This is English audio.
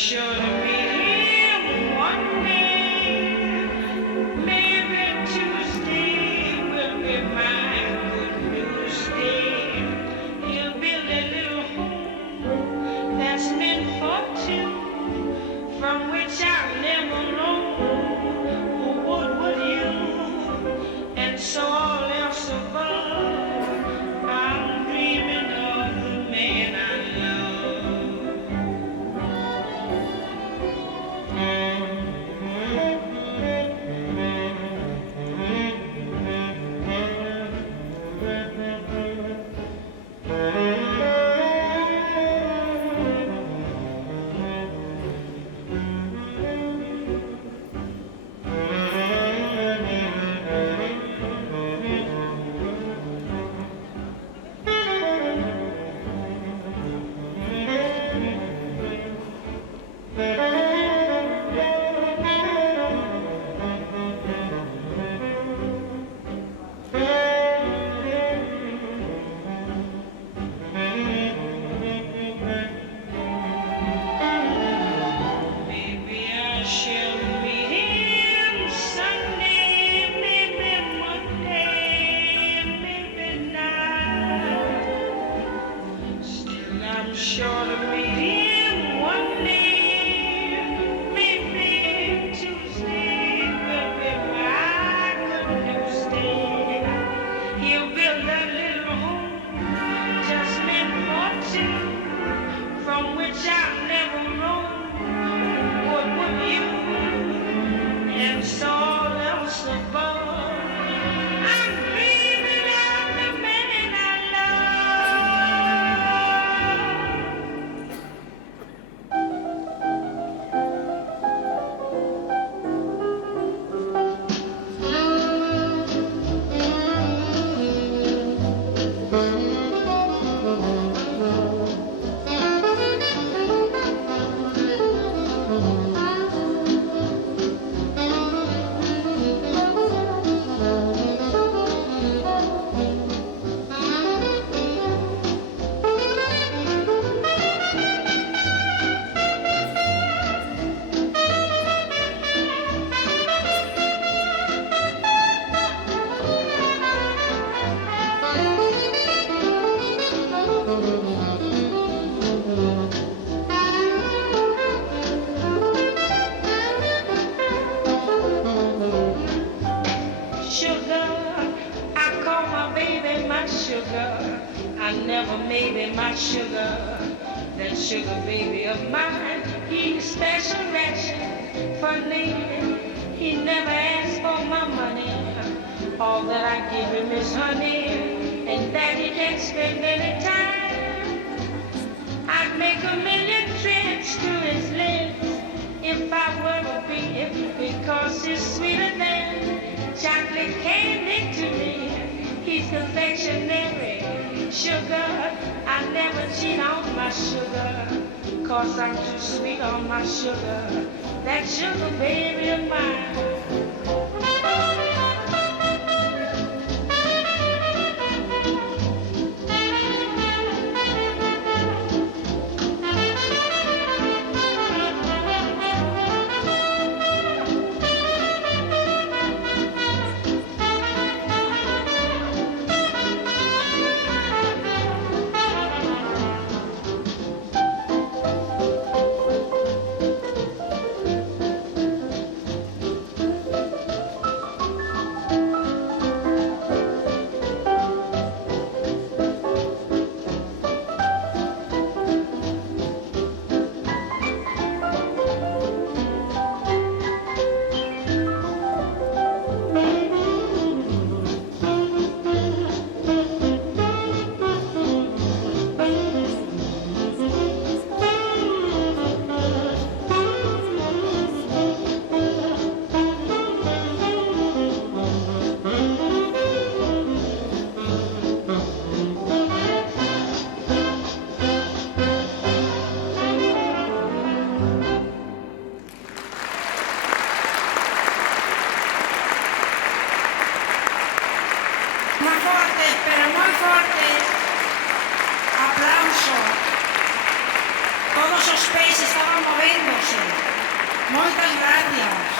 sure to meet him one day. Maybe Tuesday will be my good news day. He'll build a little home that's meant for two, from which I'll never know who would you, and so all else above, I'm dreaming of the man I love. Sure to meet him one day. Maybe Tuesday will be my good news day. He'll build a little home just meant for two, from which I'll never know what would you, and so all else above. I'm dreaming of the man I sugar, I never made him my sugar. That sugar baby of mine, he's special ration for me. He never asked for my money. All that I give him is honey, and that he can't spend any time. I'd make a million trips to his lips if I were a bee, because he's sweeter than chocolate candy to me. He's confectionery sugar. I never cheat on my sugar, 'cause I'm too sweet on my sugar. That sugar baby of mine. Muy fuerte, pero muy fuerte. Aplauso. Todos os pés estaban moviendo. Moitas gracias.